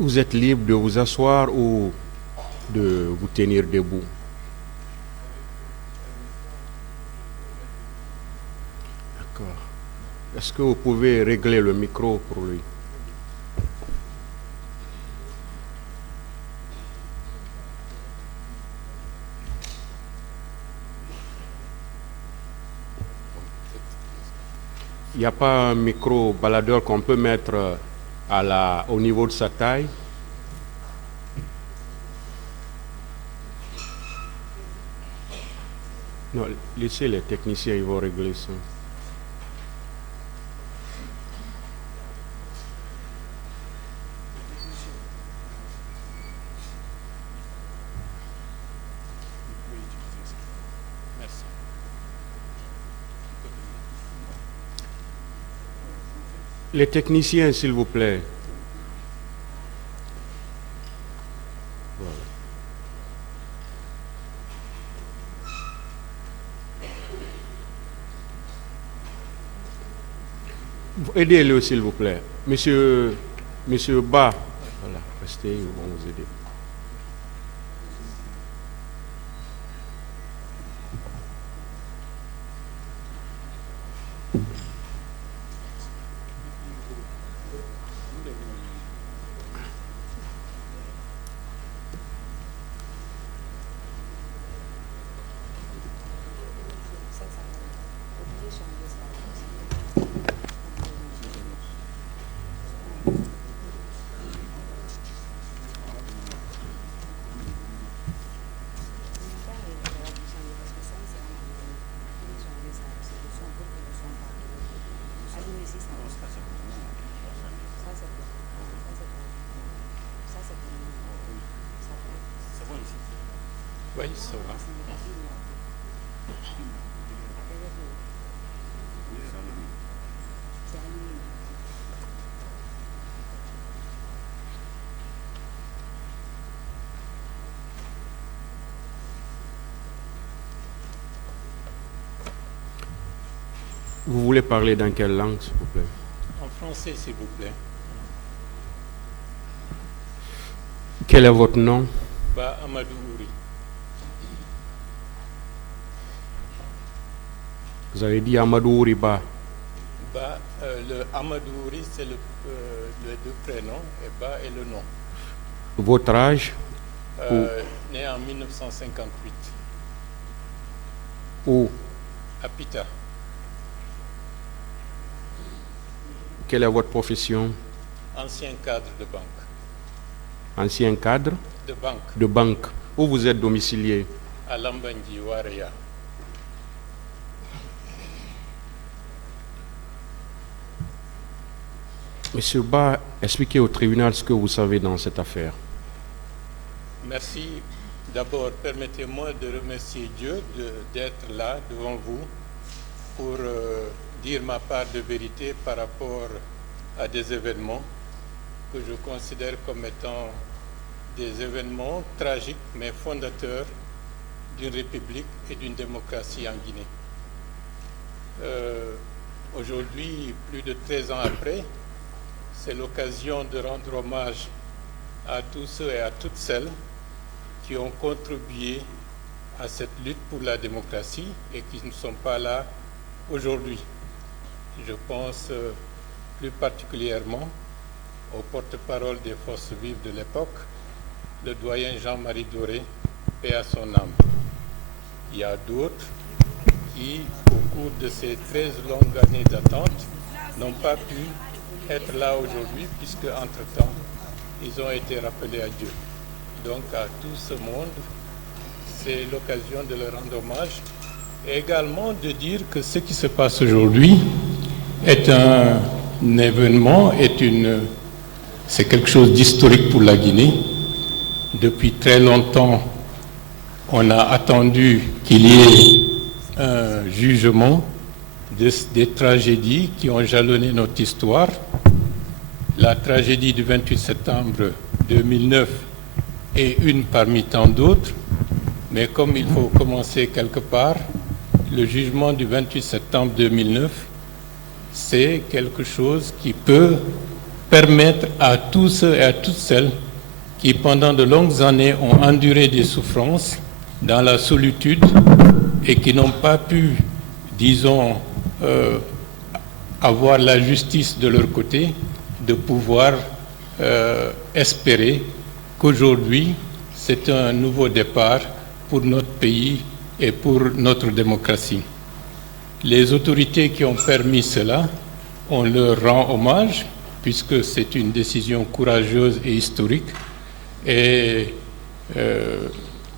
Vous êtes libre de vous asseoir ou de vous tenir debout. D'accord. Est-ce que vous pouvez régler le micro pour lui? Il n'y a pas un micro baladeur qu'on peut mettre au niveau de sa taille? Non, laissez les techniciens, ils vont régler ça. Les techniciens, s'il vous plaît. Voilà. Aidez-le, s'il vous plaît. Monsieur Ba, voilà, restez, ils vont vous aider. Oui, ça va. Vous voulez parler dans quelle langue, s'il vous plaît? En français, s'il vous plaît. Quel est votre nom? Ba Amadou Ouri. Vous avez dit Amadou Ouri Ba. Ba, le Amadou Ouri, c'est le deux prénoms, et Ba est le nom. Votre âge? Né en 1958. Où? À Pita. Quelle est votre profession? Ancien cadre de banque. Ancien cadre? De banque. De banque. Où vous êtes domicilié? À Lambandji, Wareya. Monsieur Ba, expliquez au tribunal ce que vous savez dans cette affaire. Merci. D'abord, permettez-moi de remercier Dieu d'être là devant vous pour dire ma part de vérité par rapport à des événements que je considère comme étant des événements tragiques mais fondateurs d'une république et d'une démocratie en Guinée. Aujourd'hui, plus de 13 ans après, c'est l'occasion de rendre hommage à tous ceux et à toutes celles qui ont contribué à cette lutte pour la démocratie et qui ne sont pas là aujourd'hui. Je pense plus particulièrement au porte-parole des forces vives de l'époque, le doyen Jean-Marie Doré, paix à son âme. Il y a d'autres qui, au cours de ces 13 longues années d'attente, n'ont pas pu être là aujourd'hui puisque, entre-temps, ils ont été rappelés à Dieu. Donc, à tout ce monde, c'est l'occasion de leur rendre hommage et également de dire que ce qui se passe aujourd'hui est un événement, c'est quelque chose d'historique pour la Guinée. Depuis très longtemps, on a attendu qu'il y ait un jugement des tragédies qui ont jalonné notre histoire. La tragédie du 28 septembre 2009 est une parmi tant d'autres, mais comme il faut commencer quelque part, le jugement du 28 septembre 2009, c'est quelque chose qui peut permettre à tous ceux et à toutes celles qui, pendant de longues années, ont enduré des souffrances dans la solitude et qui n'ont pas pu, disons, avoir la justice de leur côté, de pouvoir espérer qu'aujourd'hui, c'est un nouveau départ pour notre pays et pour notre démocratie. Les autorités qui ont permis cela, on leur rend hommage, puisque c'est une décision courageuse et historique, et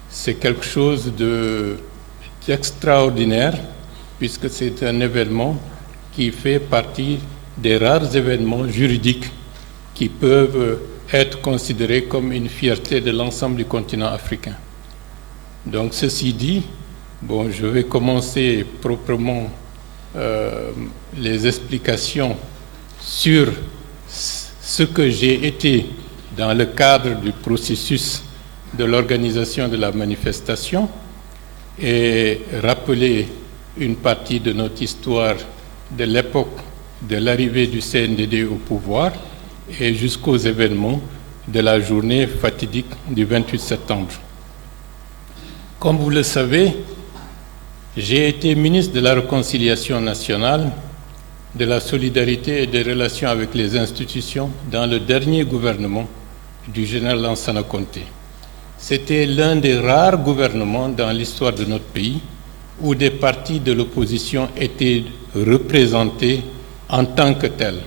c'est quelque chose d'extraordinaire, puisque c'est un événement qui fait partie des rares événements juridiques qui peuvent être considérés comme une fierté de l'ensemble du continent africain. Donc, ceci dit, bon, je vais commencer proprement les explications sur ce que j'ai été dans le cadre du processus de l'organisation de la manifestation et rappeler une partie de notre histoire de l'époque de l'arrivée du CNDD au pouvoir et jusqu'aux événements de la journée fatidique du 28 septembre. Comme vous le savez, j'ai été ministre de la Réconciliation nationale, de la solidarité et des relations avec les institutions dans le dernier gouvernement du général Lansana Conté. C'était l'un des rares gouvernements dans l'histoire de notre pays où des partis de l'opposition étaient représentés en tant que tels.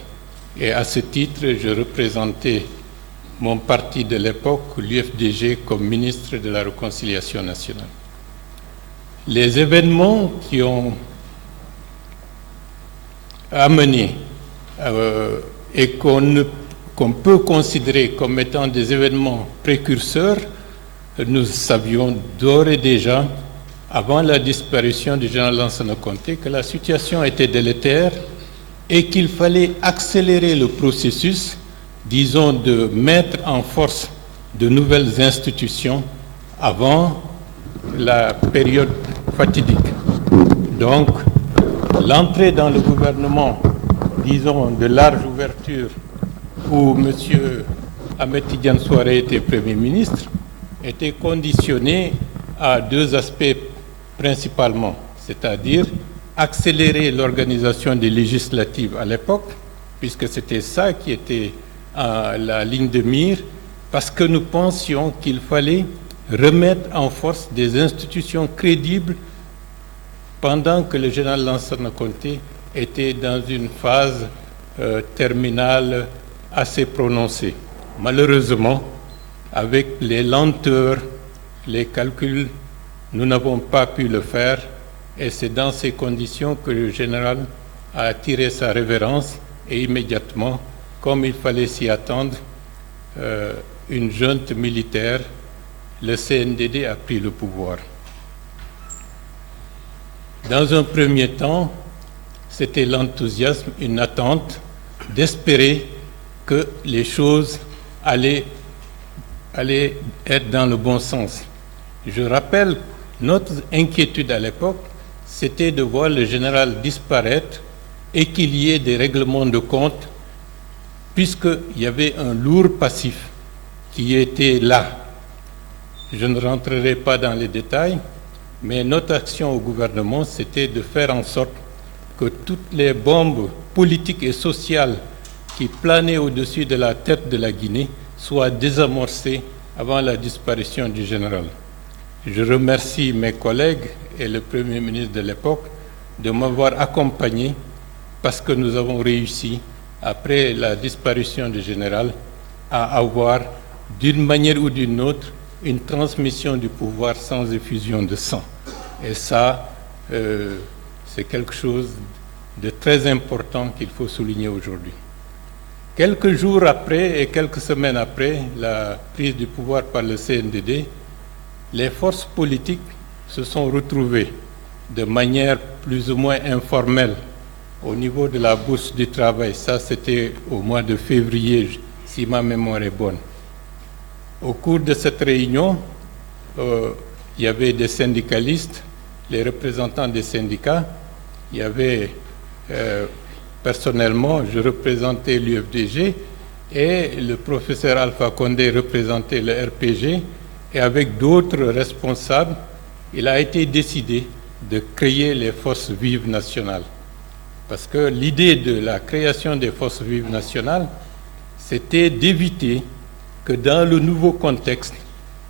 Et à ce titre, je représentais mon parti de l'époque, l'UFDG, comme ministre de la Réconciliation nationale. Les événements qui ont amené et qu'on peut considérer comme étant des événements précurseurs, nous savions d'ores et déjà, avant la disparition du général Lansana Conté, que la situation était délétère et qu'il fallait accélérer le processus, disons, de mettre en force de nouvelles institutions avant la période fatidique. Donc, l'entrée dans le gouvernement, disons, de large ouverture, où M. Ahmed Tidiane Souaré était Premier ministre, était conditionnée à deux aspects principalement, c'est-à-dire accélérer l'organisation des législatives à l'époque, puisque c'était ça qui était la ligne de mire, parce que nous pensions qu'il fallait remettre en force des institutions crédibles pendant que le général Lansana Conté était dans une phase terminale assez prononcée. Malheureusement, avec les lenteurs, les calculs, nous n'avons pas pu le faire et c'est dans ces conditions que le général a attiré sa révérence et immédiatement, comme il fallait s'y attendre, une junte militaire, le CNDD a pris le pouvoir. Dans un premier temps, c'était l'enthousiasme, une attente d'espérer que les choses allaient être dans le bon sens. Je rappelle, notre inquiétude à l'époque, c'était de voir le général disparaître et qu'il y ait des règlements de compte, puisqu'il y avait un lourd passif qui était là. Je ne rentrerai pas dans les détails, mais notre action au gouvernement, c'était de faire en sorte que toutes les bombes politiques et sociales qui planaient au-dessus de la tête de la Guinée soient désamorcées avant la disparition du général. Je remercie mes collègues et le Premier ministre de l'époque de m'avoir accompagné parce que nous avons réussi, après la disparition du général, à avoir, d'une manière ou d'une autre, une transmission du pouvoir sans effusion de sang. Et ça, c'est quelque chose de très important qu'il faut souligner aujourd'hui. Quelques jours après et quelques semaines après la prise du pouvoir par le CNDD, les forces politiques se sont retrouvées de manière plus ou moins informelle au niveau de la bourse du travail. Ça, c'était au mois de février, si ma mémoire est bonne. Au cours de cette réunion, il y avait des syndicalistes, les représentants des syndicats. Il y avait, personnellement, je représentais l'UFDG et le professeur Alpha Condé représentait le RPG, et avec d'autres responsables, il a été décidé de créer les forces vives nationales. Parce que l'idée de la création des forces vives nationales, c'était d'éviter que dans le nouveau contexte,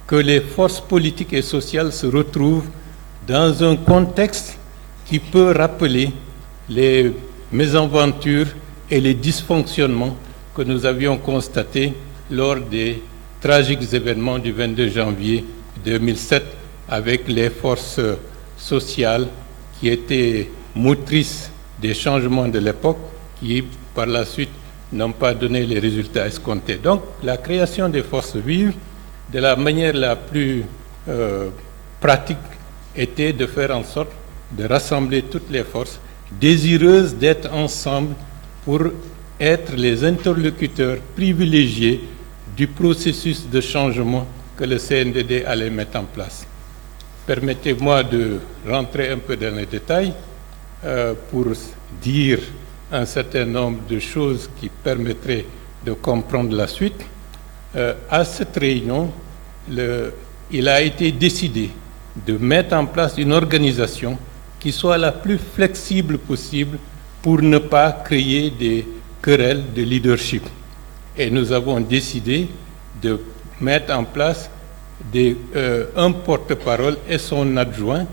que les forces politiques et sociales se retrouvent dans un contexte qui peut rappeler les mésaventures et les dysfonctionnements que nous avions constatés lors des tragiques événements du 22 janvier 2007 avec les forces sociales qui étaient motrices des changements de l'époque qui, par la suite, n'ont pas donné les résultats escomptés. Donc, la création des forces vives, de la manière la plus pratique, était de faire en sorte de rassembler toutes les forces désireuses d'être ensemble pour être les interlocuteurs privilégiés du processus de changement que le CNDD allait mettre en place. Permettez-moi de rentrer un peu dans les détails pour dire un certain nombre de choses qui permettraient de comprendre la suite. À cette réunion, il a été décidé de mettre en place une organisation qui soit la plus flexible possible pour ne pas créer des querelles de leadership. Et nous avons décidé de mettre en place un porte-parole et son adjoint,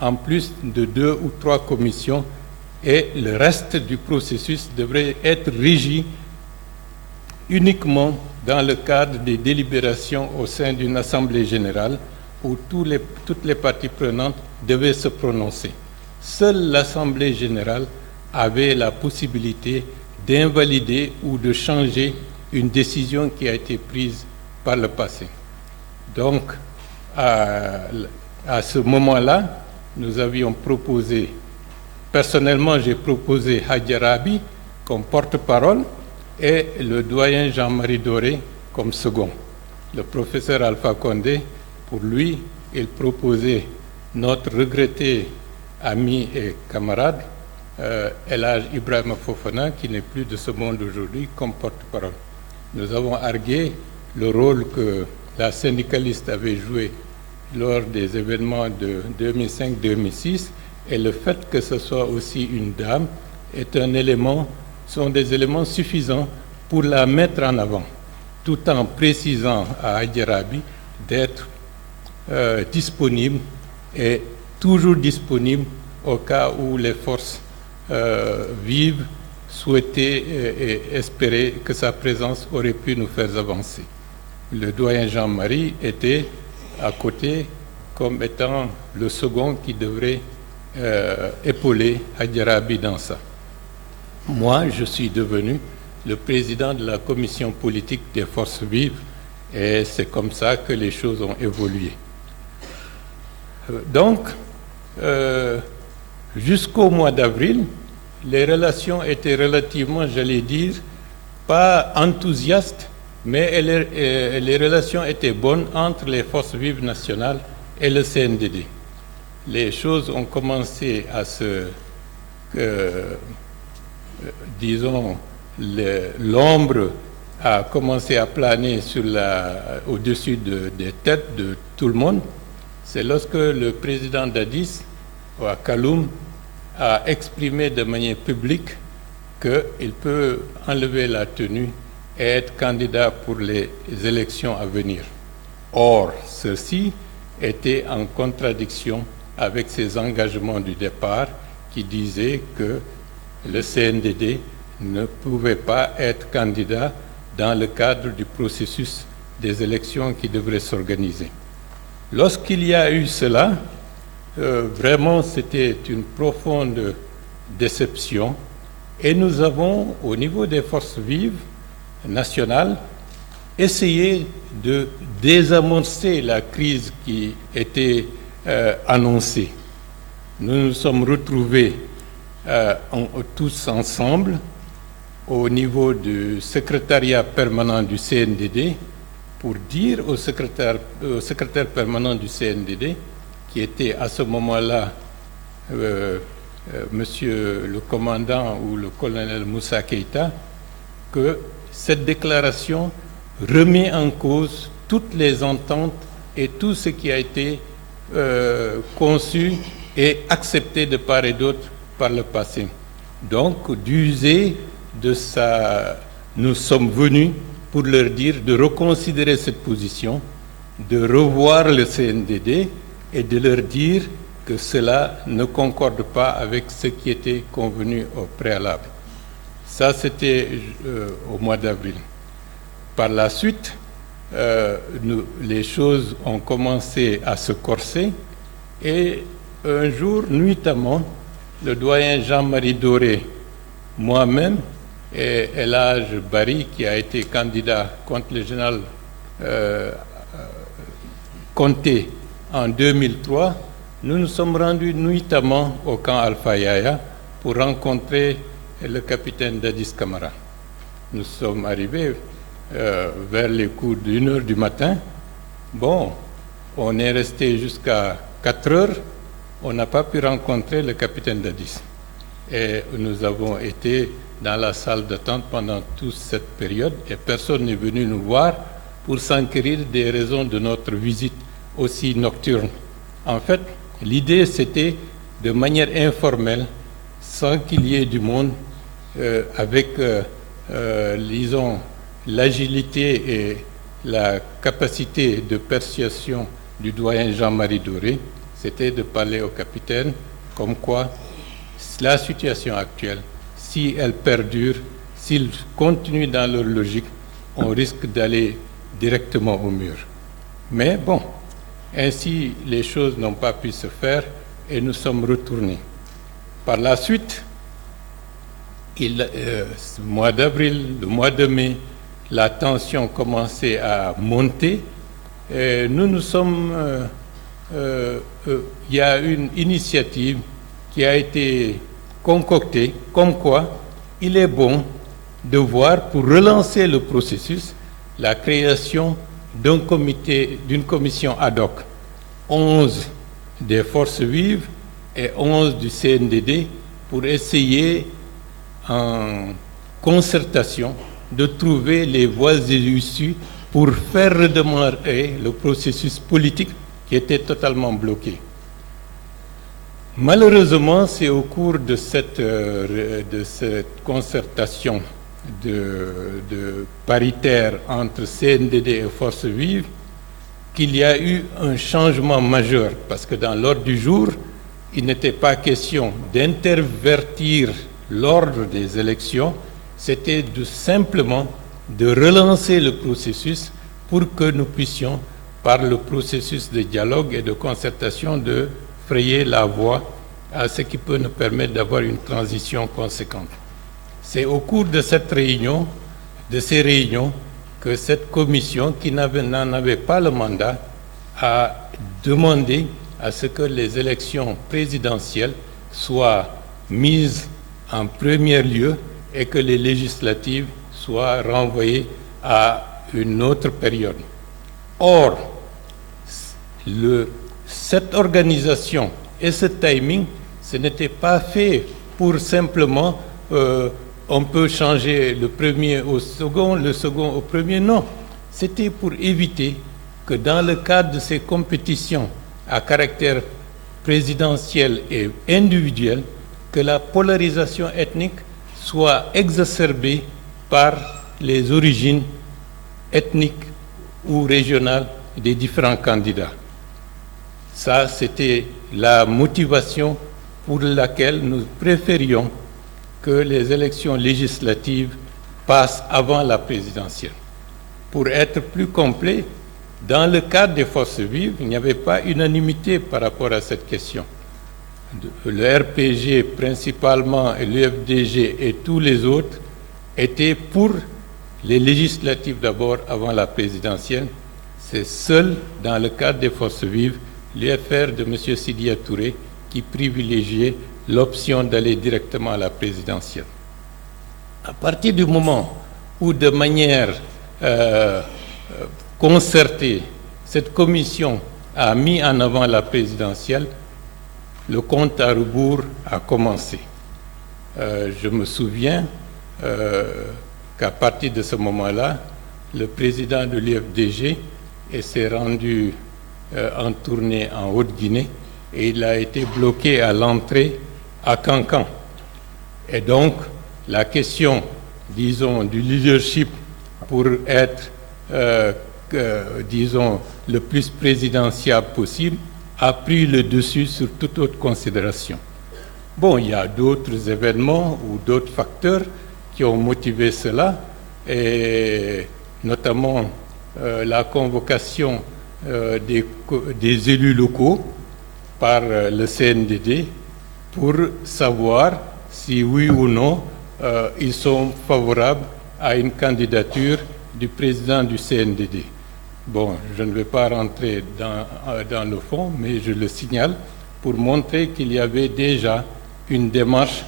en plus de 2 ou 3 commissions, et le reste du processus devrait être régi uniquement dans le cadre des délibérations au sein d'une assemblée générale où toutes les parties prenantes devaient se prononcer. Seule l'assemblée générale avait la possibilité d'invalider ou de changer une décision qui a été prise par le passé. Donc, à ce moment-là, nous avions proposé, personnellement j'ai proposé Hadji Rabi comme porte-parole et le doyen Jean-Marie Doré comme second. Le professeur Alpha Condé, pour lui, il proposait notre regretté ami et camarade, El Hadj Ibrahima Fofana, qui n'est plus de ce monde aujourd'hui, comme porte-parole. Nous avons argué le rôle que la syndicaliste avait joué lors des événements de 2005-2006 et le fait que ce soit aussi une dame sont des éléments suffisants pour la mettre en avant, tout en précisant à Hadji Rabi d'être disponible et toujours disponible au cas où les forces vives souhaitaient et espéraient que sa présence aurait pu nous faire avancer. Le doyen Jean-Marie était à côté comme étant le second qui devrait épauler Hadji Rabi dans ça. Moi, je suis devenu le président de la commission politique des forces vives et c'est comme ça que les choses ont évolué. Donc, jusqu'au mois d'avril, les relations étaient relativement, j'allais dire, pas enthousiastes, mais les relations étaient bonnes entre les forces vives nationales et le CNDD. Les choses ont commencé à disons, l'ombre a commencé à planer au-dessus des têtes de tout le monde. C'est lorsque le président d'Addis, à Kaloum, a exprimé de manière publique qu'il peut enlever la tenue et être candidat pour les élections à venir. Or, ceci était en contradiction avec ses engagements du départ qui disaient que le CNDD ne pouvait pas être candidat dans le cadre du processus des élections qui devraient s'organiser. Lorsqu'il y a eu cela, vraiment c'était une profonde déception et nous avons, au niveau des forces vives nationales, essayé de désamorcer la crise qui était annoncée. Nous nous sommes retrouvés tous ensemble au niveau du secrétariat permanent du CNDD pour dire au secrétaire permanent du CNDD, qui était à ce moment-là monsieur le commandant ou le colonel Moussa Keïta, que cette déclaration remet en cause toutes les ententes et tout ce qui a été conçu et accepté de part et d'autre par le passé. Donc, d'user de ça, nous sommes venus pour leur dire de reconsidérer cette position, de revoir le CNDD et de leur dire que cela ne concorde pas avec ce qui était convenu au préalable. Ça, c'était au mois d'avril. Par la suite, les choses ont commencé à se corser et un jour, nuitamment, le doyen Jean-Marie Doré, moi-même et El Hadj Bari, qui a été candidat contre le général Conté en 2003, nous nous sommes rendus nuitamment au camp Alpha Yaya pour rencontrer le capitaine Dadis Camara. Nous sommes arrivés vers les coups d'1h du matin. Bon, on est resté jusqu'à 4 heures. On n'a pas pu rencontrer le capitaine Dadis. Et nous avons été dans la salle d'attente pendant toute cette période et personne n'est venu nous voir pour s'enquérir des raisons de notre visite aussi nocturne. En fait, l'idée c'était de manière informelle, sans qu'il y ait du monde, avec, disons, l'agilité et la capacité de persuasion du doyen Jean-Marie Doré, c'était de parler au capitaine comme quoi la situation actuelle, si elle perdure, s'ils continuent dans leur logique, on risque d'aller directement au mur. Mais bon, ainsi les choses n'ont pas pu se faire et nous sommes retournés. Par la suite, le mois d'avril, le mois de mai, la tension commençait à monter. Et nous sommes... il y a une initiative qui a été concoctée, comme quoi il est bon de voir, pour relancer le processus, la création d'une commission ad hoc, 11 des forces vives et 11 du CNDD, pour essayer, en concertation, de trouver les voies et issues pour faire redémarrer le processus politique qui était totalement bloqué. Malheureusement, c'est au cours de cette concertation de paritaire entre CNDD et Forces vives qu'il y a eu un changement majeur, parce que dans l'ordre du jour, il n'était pas question d'intervertir l'ordre des élections, c'était simplement de relancer le processus pour que nous puissions, par le processus de dialogue et de concertation, de frayer la voie à ce qui peut nous permettre d'avoir une transition conséquente. C'est au cours de ces réunions, que cette commission, qui n'en avait pas le mandat, a demandé à ce que les élections présidentielles soient mises en premier lieu et que les législatives soient renvoyées à une autre période. Or, cette organisation et ce timing, ce n'était pas fait pour simplement on peut changer le premier au second, le second au premier, non. C'était pour éviter que dans le cadre de ces compétitions à caractère présidentiel et individuel, que la polarisation ethnique soit exacerbée par les origines ethniques ou régionales des différents candidats. Ça, c'était la motivation pour laquelle nous préférions que les élections législatives passent avant la présidentielle. Pour être plus complet, dans le cadre des forces vives, il n'y avait pas unanimité par rapport à cette question. Le RPG principalement, et l'UFDG et tous les autres étaient pour les législatives d'abord avant la présidentielle. C'est seul dans le cadre des forces vives, l'UFR de M. Sidia Touré, qui privilégiait l'option d'aller directement à la présidentielle. À partir du moment où, de manière concertée, cette commission a mis en avant la présidentielle, le compte à rebours a commencé. Je me souviens qu'à partir de ce moment-là, le président de l'UFDG s'est rendu en tournée en Haute-Guinée et il a été bloqué à l'entrée à Cancan. Et donc, la question, disons, du leadership pour être, disons, le plus présidentiable possible, a pris le dessus sur toute autre considération. Bon, il y a d'autres événements ou d'autres facteurs qui ont motivé cela, et notamment la convocation des élus locaux par le CNDD pour savoir si oui ou non ils sont favorables à une candidature du président du CNDD. Bon, je ne vais pas rentrer dans le fond, mais je le signale pour montrer qu'il y avait déjà une démarche,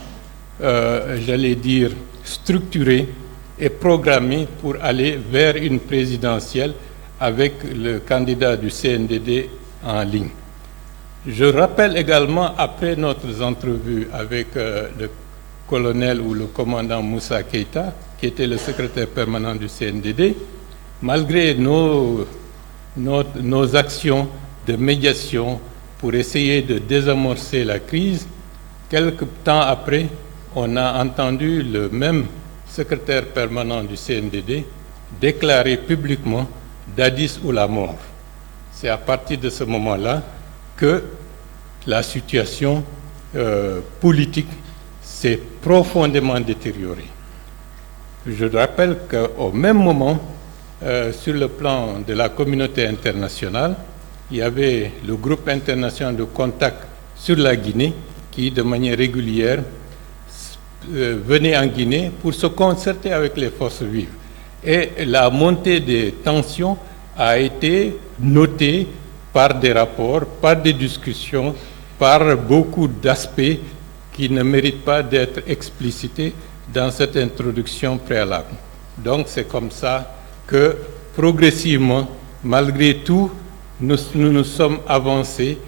j'allais dire, structurée et programmée pour aller vers une présidentielle avec le candidat du CNDD en ligne. Je rappelle également, après notre entrevue avec le colonel ou le commandant Moussa Keïta, qui était le secrétaire permanent du CNDD, malgré nos actions de médiation pour essayer de désamorcer la crise, quelque temps après, on a entendu le même secrétaire permanent du CNDD déclarer publiquement Dadis ou la mort. C'est à partir de ce moment-là que la situation politique s'est profondément détériorée. Je rappelle qu'au même moment, sur le plan de la communauté internationale, il y avait le groupe international de contact sur la Guinée qui, de manière régulière, venait en Guinée pour se concerter avec les forces vives. Et la montée des tensions a été notée par des rapports, par des discussions, par beaucoup d'aspects qui ne méritent pas d'être explicités dans cette introduction préalable. Donc c'est comme ça que progressivement, malgré tout, nous nous sommes avancés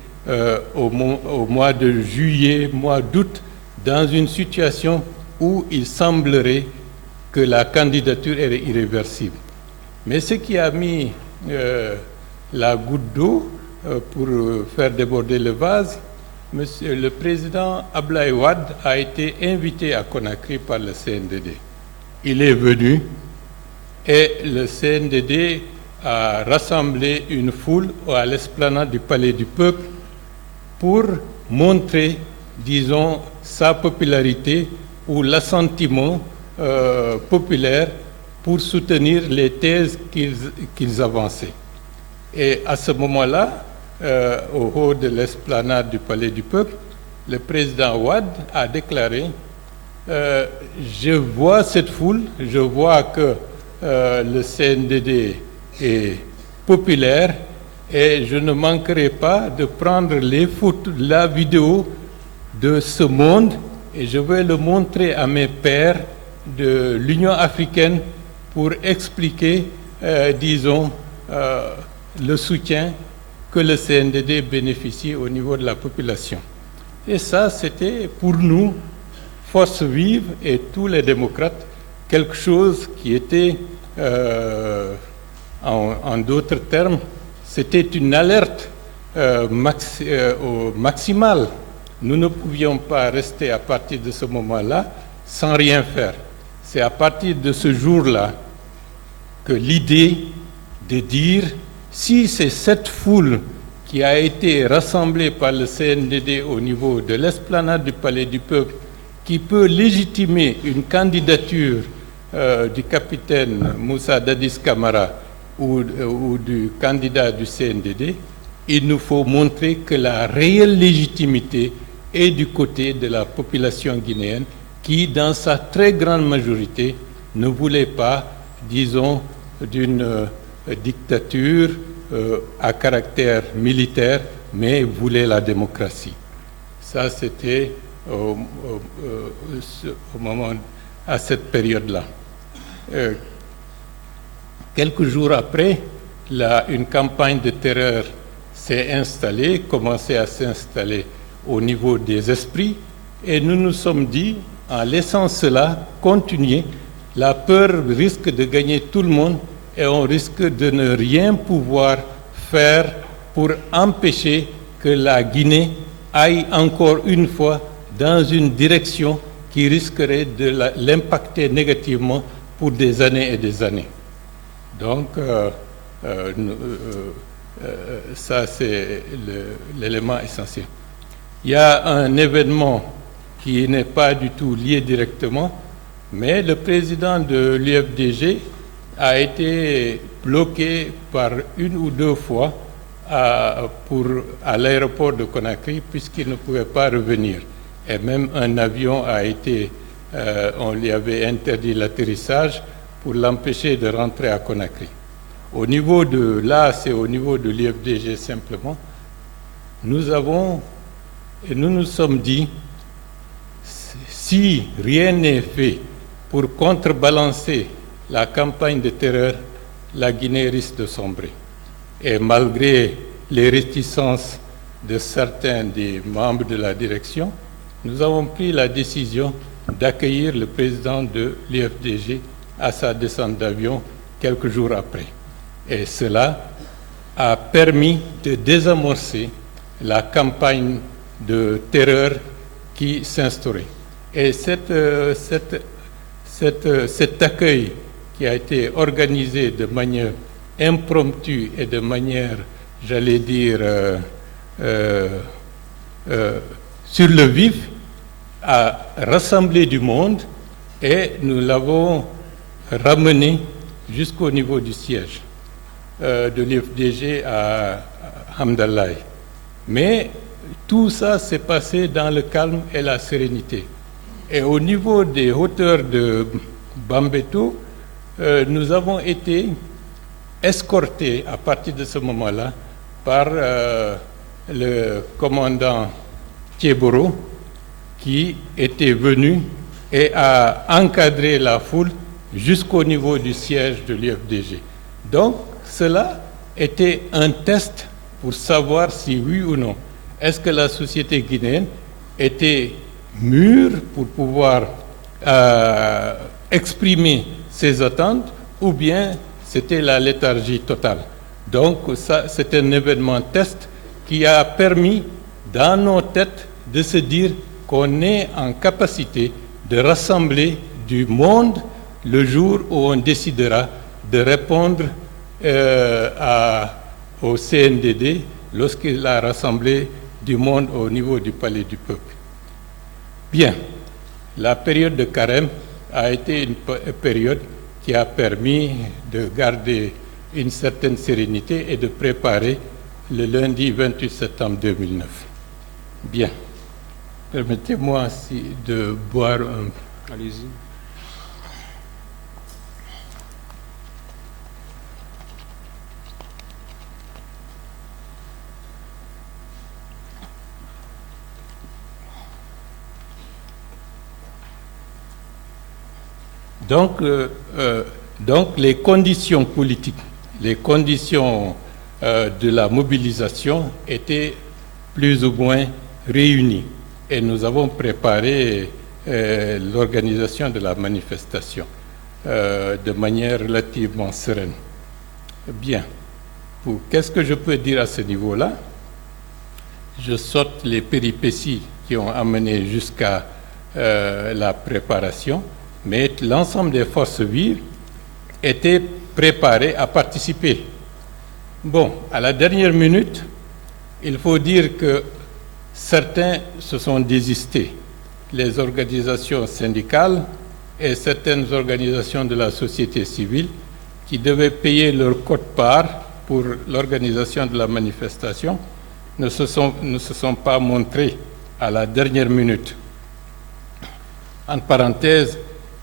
au mois de juillet, mois d'août, dans une situation où il semblerait que la candidature est irréversible. Mais ce qui a mis la goutte d'eau pour faire déborder le vase, le président Abdoulaye Wade a été invité à Conakry par le CNDD. Il est venu et le CNDD a rassemblé une foule à l'esplanade du Palais du Peuple pour montrer, disons, sa popularité ou l'assentiment populaire pour soutenir les thèses qu'ils avançaient. Et à ce moment-là, au haut de l'esplanade du Palais du Peuple, le président Wade a déclaré je vois cette foule, je vois que le CNDD est populaire et je ne manquerai pas de prendre les photos, la vidéo de ce monde et je vais le montrer à mes pairs de l'Union africaine pour expliquer, disons, le soutien que le CNDD bénéficie au niveau de la population. Et ça, c'était pour nous, Force Vive et tous les démocrates, quelque chose qui était, en d'autres termes, c'était une alerte maximale. Nous ne pouvions pas rester à partir de ce moment-là sans rien faire. C'est à partir de ce jour-là que l'idée de dire si c'est cette foule qui a été rassemblée par le CNDD au niveau de l'esplanade du Palais du Peuple qui peut légitimer une candidature du capitaine Moussa Dadis Camara ou du candidat du CNDD, il nous faut montrer que la réelle légitimité est du côté de la population guinéenne qui, dans sa très grande majorité, ne voulait pas, disons, d'une dictature à caractère militaire, mais voulait la démocratie. Ça, c'était au moment, à cette période-là. Quelques jours après, une campagne de terreur s'est installée, commençait à s'installer au niveau des esprits, et nous nous sommes dit, en laissant cela continuer, la peur risque de gagner tout le monde et on risque de ne rien pouvoir faire pour empêcher que la Guinée aille encore une fois dans une direction qui risquerait de l'impacter négativement pour des années et des années. Donc, ça, c'est l'élément essentiel. Il y a un événement qui n'est pas du tout lié directement, mais le président de l'UFDG a été bloqué par une ou deux fois à l'aéroport de Conakry puisqu'il ne pouvait pas revenir. Et même un avion a été, on lui avait interdit l'atterrissage pour l'empêcher de rentrer à Conakry. Au niveau de, là, c'est au niveau de l'UFDG simplement, nous nous sommes dit, si rien n'est fait pour contrebalancer la campagne de terreur, la Guinée risque de sombrer. Et malgré les réticences de certains des membres de la direction, nous avons pris la décision d'accueillir le président de l'UFDG à sa descente d'avion quelques jours après. Et cela a permis de désamorcer la campagne de terreur qui s'instaurait. Et cet accueil qui a été organisé de manière impromptue et de manière, j'allais dire, sur le vif, a rassemblé du monde et nous l'avons ramené jusqu'au niveau du siège de l'UFDG à Hamdallaye. Mais tout ça s'est passé dans le calme et la sérénité. Et au niveau des hauteurs de Bambeto, nous avons été escortés à partir de ce moment-là par le commandant Thieboro qui était venu et a encadré la foule jusqu'au niveau du siège de l'UFDG. Donc, cela était un test pour savoir si oui ou non, est-ce que la société guinéenne était mûre pour pouvoir exprimer ses attentes ou bien c'était la léthargie totale. Donc, ça, c'est un événement test qui a permis dans nos têtes de se dire qu'on est en capacité de rassembler du monde le jour où on décidera de répondre au CNDD lorsqu'il a rassemblé du monde au niveau du Palais du Peuple. Bien, la période de carême a été une période qui a permis de garder une certaine sérénité et de préparer le lundi 28 septembre 2009. Bien. Permettez-moi de boire un... Allez-y. Donc les conditions politiques, les conditions de la mobilisation étaient plus ou moins réunies et nous avons préparé l'organisation de la manifestation de manière relativement sereine. Bien. Qu'est-ce que je peux dire à ce niveau-là? Je saute les péripéties qui ont amené jusqu'à la préparation, mais l'ensemble des forces vives étaient préparées à participer. Bon, à la dernière minute, il faut dire que certains se sont désistés. Les organisations syndicales et certaines organisations de la société civile qui devaient payer leur quote-part pour l'organisation de la manifestation ne se sont pas montrés à la dernière minute. En parenthèse,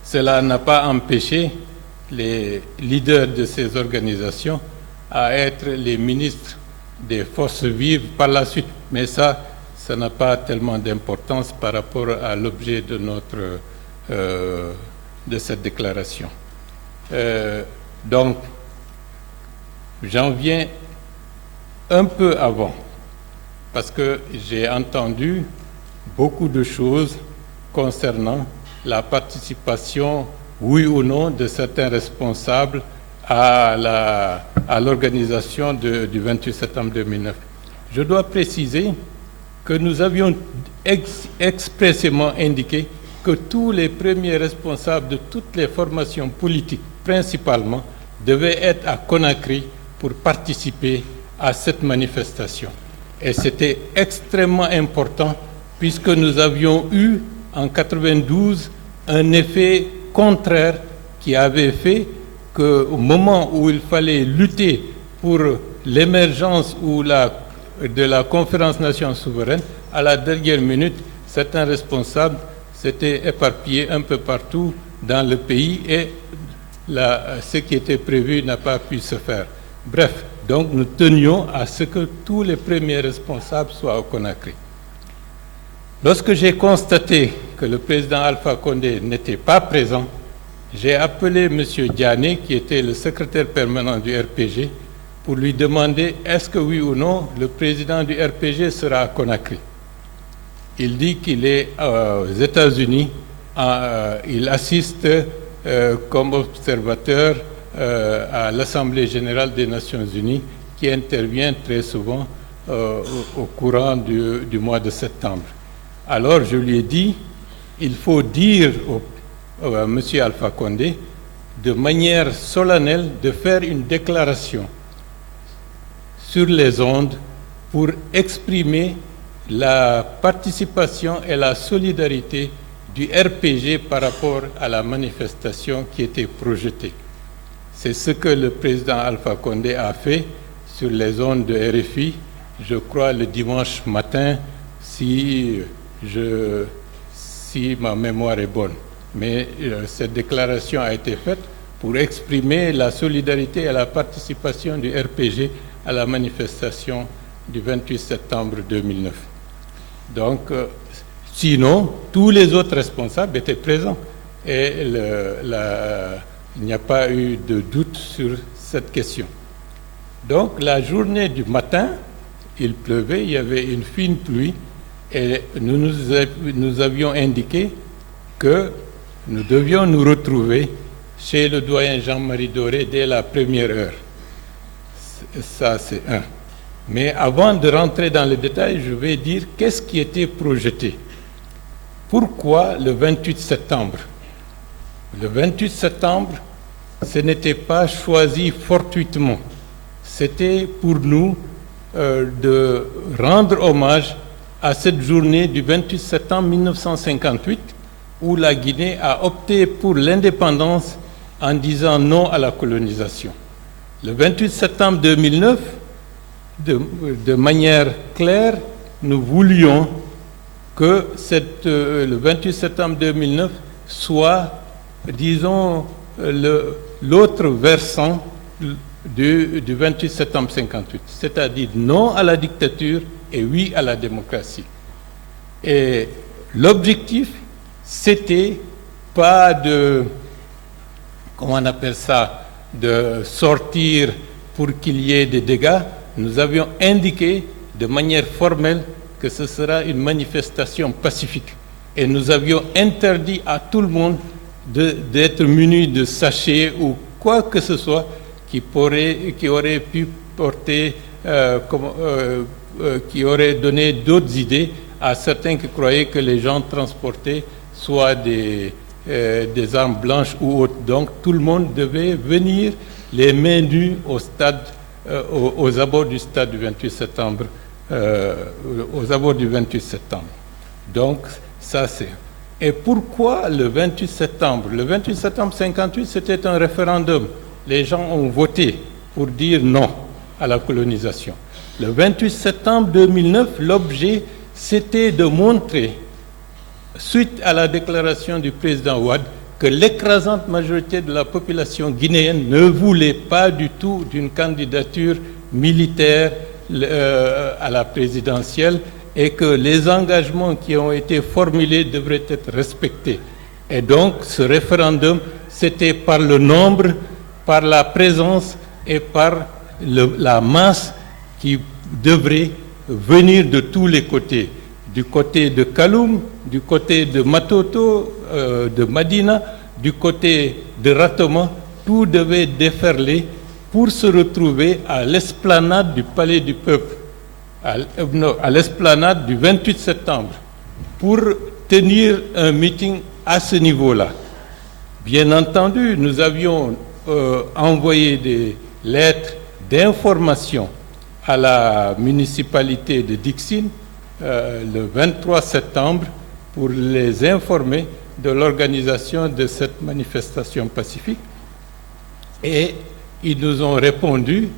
cela n'a pas empêché les leaders de ces organisations à être les ministres des forces vives par la suite. Mais ça n'a pas tellement d'importance par rapport à l'objet de de cette déclaration. Donc, j'en viens un peu avant, parce que j'ai entendu beaucoup de choses concernant la participation oui ou non, de certains responsables à l'organisation du 28 septembre 2009. Je dois préciser que nous avions expressément indiqué que tous les premiers responsables de toutes les formations politiques, principalement, devaient être à Conakry pour participer à cette manifestation. Et c'était extrêmement important puisque nous avions eu en 92 un effet contraire qui avait fait qu'au moment où il fallait lutter pour l'émergence de la conférence nation souveraine, à la dernière minute, certains responsables s'étaient éparpillés un peu partout dans le pays et ce qui était prévu n'a pas pu se faire. Bref, donc nous tenions à ce que tous les premiers responsables soient au Conakry. Lorsque j'ai constaté que le président Alpha Condé n'était pas présent, j'ai appelé M. Diané, qui était le secrétaire permanent du RPG, pour lui demander est-ce que oui ou non le président du RPG sera à Conakry. Il dit qu'il est aux États-Unis, il assiste comme observateur à l'Assemblée générale des Nations unies qui intervient très souvent au courant du mois de septembre. Alors je lui ai dit, il faut dire à M. Alpha Condé de manière solennelle de faire une déclaration sur les ondes pour exprimer la participation et la solidarité du RPG par rapport à la manifestation qui était projetée. C'est ce que le président Alpha Condé a fait sur les ondes de RFI, je crois le dimanche matin, si ma mémoire est bonne. Mais cette déclaration a été faite pour exprimer la solidarité et la participation du RPG à la manifestation du 28 septembre 2009. Donc, sinon, tous les autres responsables étaient présents et il n'y a pas eu de doute sur cette question. Donc, la journée du matin, il pleuvait, il y avait une fine pluie et nous avions indiqué que nous devions nous retrouver chez le doyen Jean-Marie Doré dès la première heure. Ça, c'est un. Mais avant de rentrer dans les détails, je vais dire qu'est-ce qui était projeté. Pourquoi le 28 septembre? Le 28 septembre, ce n'était pas choisi fortuitement. C'était pour nous de rendre hommage à cette journée du 28 septembre 1958 où la Guinée a opté pour l'indépendance en disant non à la colonisation. Le 28 septembre 2009, de manière claire, nous voulions que le 28 septembre 2009 soit, disons, l'autre versant du 28 septembre 58, c'est-à-dire non à la dictature et oui à la démocratie. Et l'objectif, c'était pas de, comment on appelle ça, de sortir pour qu'il y ait des dégâts. Nous avions indiqué de manière formelle que ce sera une manifestation pacifique. Et nous avions interdit à tout le monde d'être muni de sachets ou quoi que ce soit qui aurait pu porter, qui aurait donné d'autres idées à certains qui croyaient que les gens transportaient soit des armes blanches ou autres. Donc tout le monde devait venir les mains nues au stade, aux abords du stade du 28 septembre, aux abords du 28 septembre. Donc ça c'est. Et pourquoi le 28 septembre? Le 28 septembre 58, c'était un référendum. Les gens ont voté pour dire non à la colonisation. Le 28 septembre 2009, l'objet, c'était de montrer, suite à la déclaration du président Wade, que l'écrasante majorité de la population guinéenne ne voulait pas du tout d'une candidature militaire à la présidentielle et que les engagements qui ont été formulés devraient être respectés. Et donc, ce référendum, c'était par le nombre, par la présence et par la masse qui devrait venir de tous les côtés. Du côté de Kaloum, du côté de Matoto, de Madina, du côté de Ratoma, tout devait déferler pour se retrouver à l'esplanade du Palais du Peuple, à l'esplanade du 28 septembre, pour tenir un meeting à ce niveau-là. Bien entendu, nous avions envoyé des lettres d'information à la municipalité de Dixine le 23 septembre pour les informer de l'organisation de cette manifestation pacifique. Et ils nous ont répondu,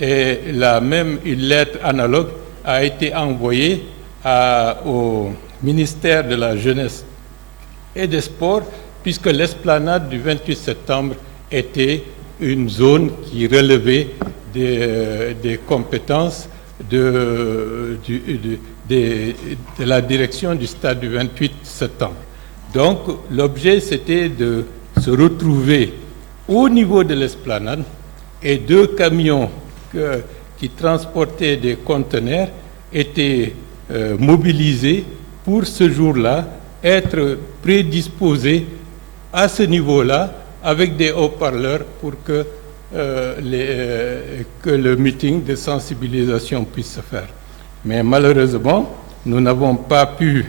et une lettre analogue a été envoyée au ministère de la Jeunesse et des Sports, puisque l'esplanade du 28 septembre était une zone qui relevait des compétences de la direction du stade du 28 septembre. Donc, l'objet, c'était de se retrouver au niveau de l'esplanade, et 2 camions qui transportaient des conteneurs étaient mobilisés pour ce jour-là, être prédisposés à ce niveau-là avec des haut-parleurs pour que le meeting de sensibilisation puisse se faire. Mais malheureusement, nous n'avons pas pu,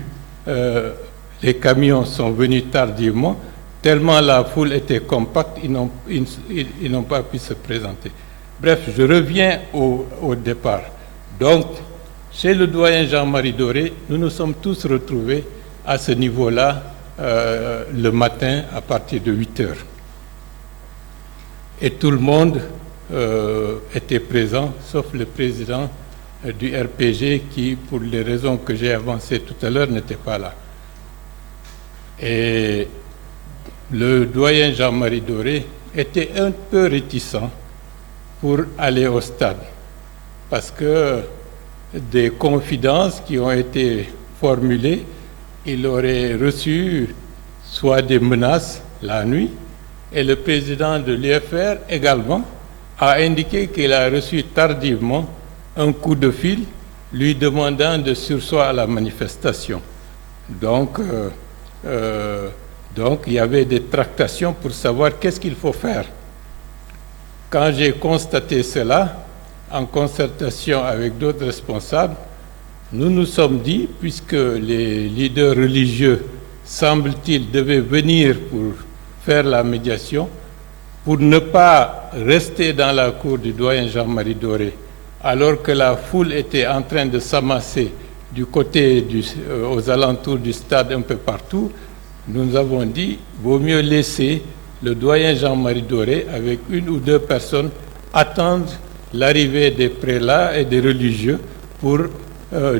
les camions sont venus tardivement, tellement la foule était compacte, ils n'ont pas pu se présenter. Bref, je reviens au départ. Donc, chez le doyen Jean-Marie Doré, nous nous sommes tous retrouvés à ce niveau-là le matin à partir de 8 heures. Et tout le monde était présent, sauf le président du RPG qui, pour les raisons que j'ai avancées tout à l'heure, n'était pas là. Et le doyen Jean-Marie Doré était un peu réticent pour aller au stade, parce que des confidences qui ont été formulées, il aurait reçu soit des menaces la nuit, et le président de l'UFR également a indiqué qu'il a reçu tardivement un coup de fil lui demandant de surseoir à la manifestation. Donc, il y avait des tractations pour savoir qu'est-ce qu'il faut faire. Quand j'ai constaté cela, en concertation avec d'autres responsables, nous nous sommes dit, puisque les leaders religieux, semble-t-il, devaient venir pour faire la médiation, pour ne pas rester dans la cour du doyen Jean-Marie Doré, alors que la foule était en train de s'amasser du côté aux alentours du stade un peu partout, nous avons dit, vaut mieux laisser le doyen Jean-Marie Doré avec 1 ou 2 personnes attendre l'arrivée des prélats et des religieux pour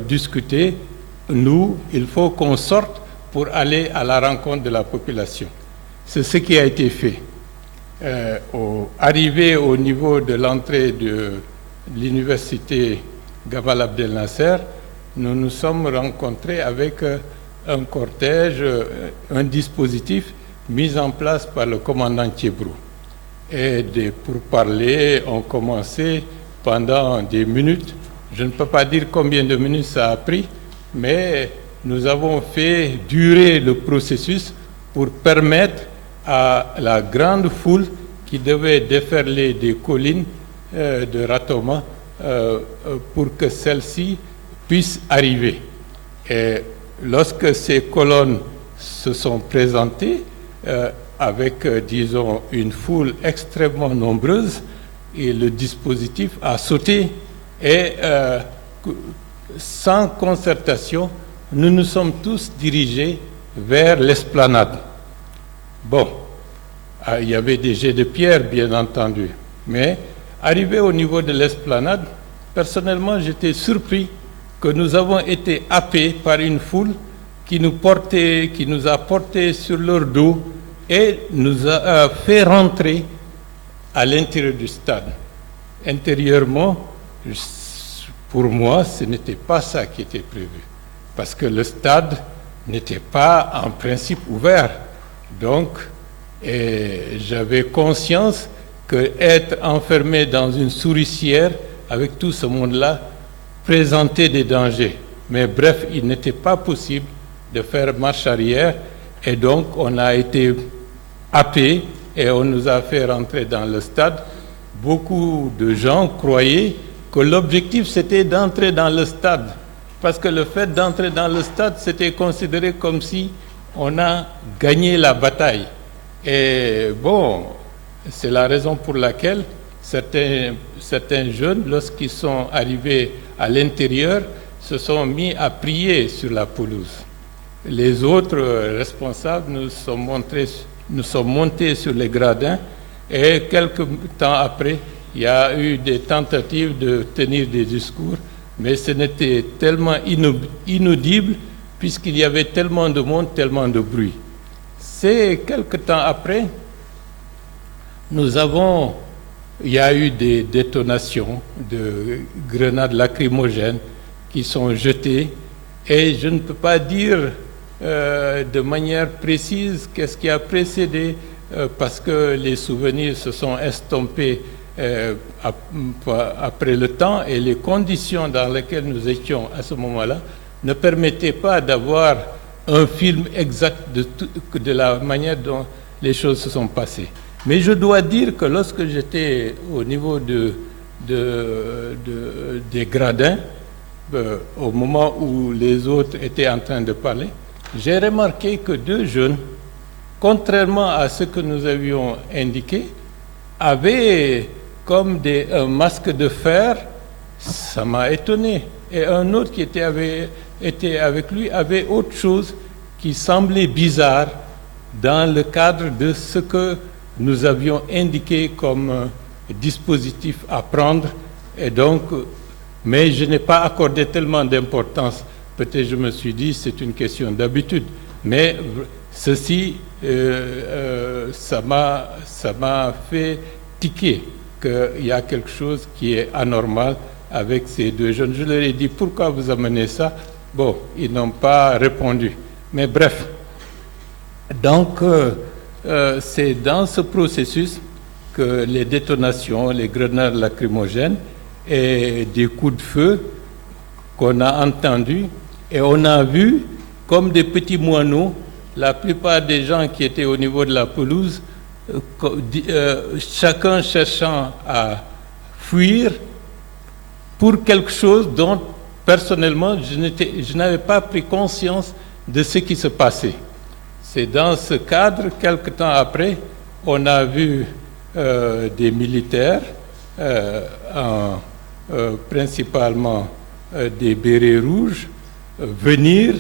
discuter. Nous, il faut qu'on sorte pour aller à la rencontre de la population. C'est ce qui a été fait. Arrivé au niveau de l'entrée de l'université Gamal Abdel Nasser, nous nous sommes rencontrés avec un cortège, un dispositif mis en place par le commandant Thiebrou. Et des pourparlers ont commencé pendant des minutes. Je ne peux pas dire combien de minutes ça a pris, mais nous avons fait durer le processus pour permettre à la grande foule qui devait déferler des collines de Ratoma pour que celle-ci puisse arriver. Et lorsque ces colonnes se sont présentées avec, disons, une foule extrêmement nombreuse, et le dispositif a sauté et sans concertation, nous nous sommes tous dirigés vers l'esplanade. Bon, il y avait des jets de pierre, bien entendu, mais arrivé au niveau de l'esplanade, personnellement, j'étais surpris que nous avons été happés par une foule qui nous a portés sur leur dos et nous a fait rentrer à l'intérieur du stade. Intérieurement, pour moi, ce n'était pas ça qui était prévu, parce que le stade n'était pas en principe ouvert. Donc, j'avais conscience qu'être enfermé dans une souricière avec tout ce monde-là présentait des dangers. Mais bref, il n'était pas possible de faire marche arrière, et donc on a été happés et on nous a fait rentrer dans le stade. Beaucoup de gens croyaient que l'objectif c'était d'entrer dans le stade, parce que le fait d'entrer dans le stade c'était considéré comme si on a gagné la bataille. Et bon, c'est la raison pour laquelle certains jeunes, lorsqu'ils sont arrivés à l'intérieur, se sont mis à prier sur la pelouse. Les autres responsables nous sont montés sur les gradins et quelques temps après, il y a eu des tentatives de tenir des discours, mais ce n'était tellement inaudible puisqu'il y avait tellement de monde, tellement de bruit. C'est quelque temps après, il y a eu des détonations de grenades lacrymogènes qui sont jetées et je ne peux pas dire de manière précise qu'est-ce qui a précédé parce que les souvenirs se sont estompés après le temps et les conditions dans lesquelles nous étions à ce moment-là ne permettaient pas d'avoir un film exact de la manière dont les choses se sont passées. Mais je dois dire que lorsque j'étais au niveau des gradins, au moment où les autres étaient en train de parler, j'ai remarqué que deux jeunes, contrairement à ce que nous avions indiqué, avaient comme un masque de fer. Ça m'a étonné. Et un autre qui était avec lui avait autre chose qui semblait bizarre dans le cadre de ce que nous avions indiqué comme dispositif à prendre. Et donc, mais je n'ai pas accordé tellement d'importance. Peut-être je me suis dit c'est une question d'habitude. Mais ceci, ça m'a fait tiquer qu'il y a quelque chose qui est anormal avec ces deux jeunes. Je leur ai dit pourquoi vous amenez ça. Bon, ils n'ont pas répondu. Mais bref, donc c'est dans ce processus que les détonations, les grenades lacrymogènes et des coups de feu qu'on a entendus et on a vu comme des petits moineaux, la plupart des gens qui étaient au niveau de la pelouse, chacun cherchant à fuir pour quelque chose dont personnellement je n'avais pas pris conscience de ce qui se passait. C'est dans ce cadre, quelque temps après, on a vu des militaires, principalement des bérets rouges, venir